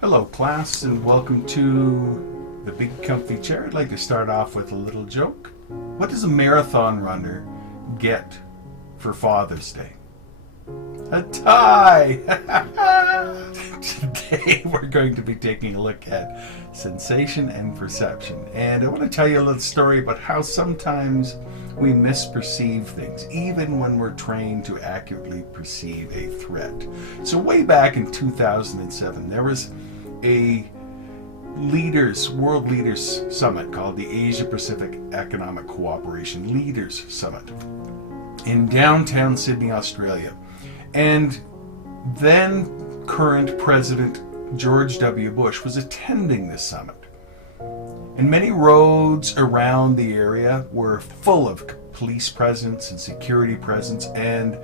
Hello, class, and welcome to the Big Comfy Chair. I'd like to start off with a little joke. What does a marathon runner get for Father's Day? A tie! Today we're going to be taking a look at sensation and perception. And I want to tell you a little story about how sometimes we misperceive things, even when we're trained to accurately perceive a threat. So way back in 2007, there was a world leaders summit called the Asia Pacific Economic Cooperation Leaders Summit in downtown Sydney, Australia. And then current President George W. Bush was attending this summit. And many roads around the area were full of police presence and security presence. And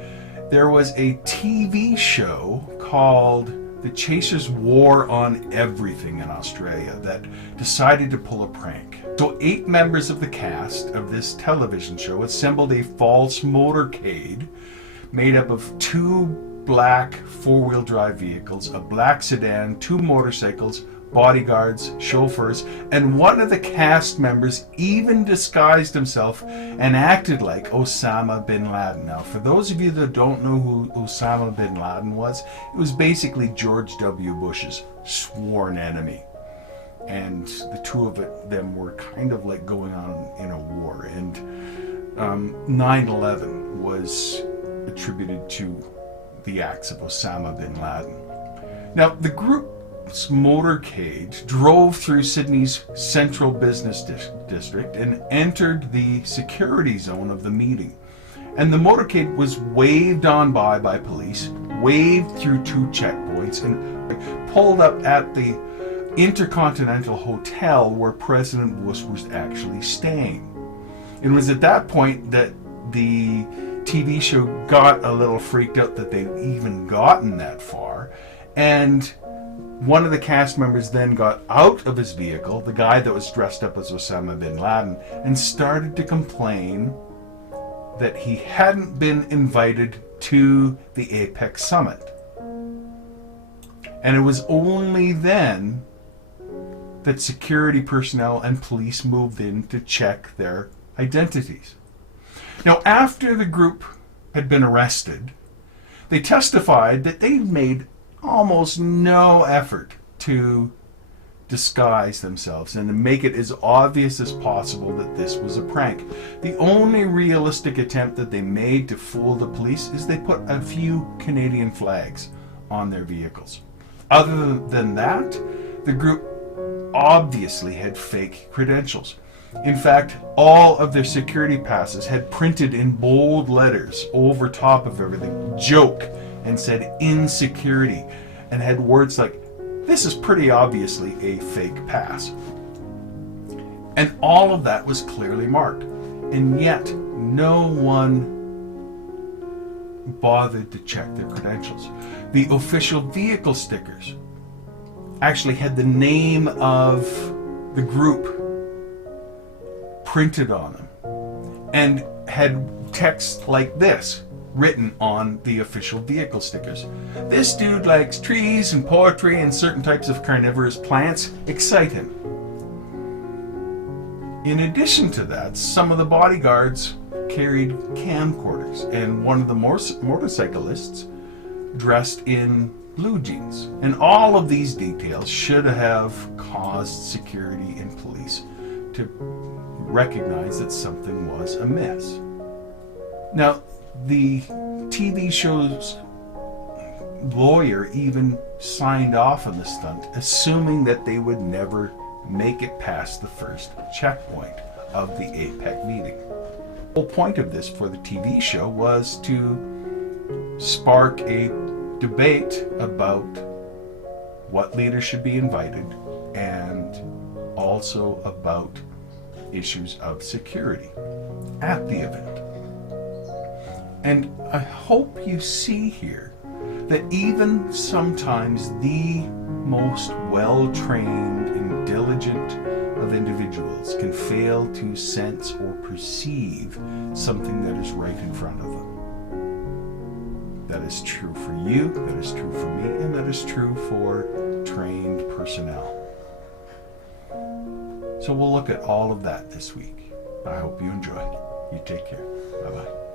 there was a TV show called The Chasers' War on Everything in Australia that decided to pull a prank. So 8 members of the cast of this television show assembled a false motorcade made up of 2 black 4-wheel drive vehicles, a black sedan, 2 motorcycles, bodyguards, chauffeurs, and one of the cast members even disguised himself and acted like Osama bin Laden. Now, for those of you that don't know who Osama bin Laden was, it was basically George W. Bush's sworn enemy. And the two of them were kind of like going on in a war. And 9/11 was attributed to the acts of Osama bin Laden. Now, the group's motorcade drove through Sydney's central business district and entered the security zone of the meeting. And the motorcade was waved on by police, waved through 2 checkpoints, and pulled up at the Intercontinental Hotel where President Bush was actually staying. It was at that point that the TV show got a little freaked out that they'd even gotten that far, and one of the cast members then got out of his vehicle, the guy that was dressed up as Osama bin Laden, and started to complain that he hadn't been invited to the APEC summit. And it was only then that security personnel and police moved in to check their identities. Now, after the group had been arrested, they testified that they'd made almost no effort to disguise themselves and to make it as obvious as possible that this was a prank. The only realistic attempt that they made to fool the police is they put a few Canadian flags on their vehicles. Other than that, the group obviously had fake credentials. In fact, all of their security passes had printed in bold letters over top of everything, joke, and said insecurity, and had words like, "This is pretty obviously a fake pass." And all of that was clearly marked, and yet no one bothered to check their credentials. The official vehicle stickers actually had the name of the group printed on them and had text like this written on the official vehicle stickers. "This dude likes trees and poetry and certain types of carnivorous plants. Excite him." In addition to that, some of the bodyguards carried camcorders, and one of the motorcyclists dressed in blue jeans. And all of these details should have caused security and police to recognize that something was amiss. Now, the TV show's lawyer even signed off on the stunt, assuming that they would never make it past the first checkpoint of the APEC meeting. The whole point of this for the TV show was to spark a debate about what leaders should be invited and also about issues of security at the event. And I hope you see here that even sometimes the most well-trained and diligent of individuals can fail to sense or perceive something that is right in front of them. That is true for you, that is true for me, and that is true for trained personnel. So we'll look at all of that this week. I hope you enjoy. You take care. Bye-bye.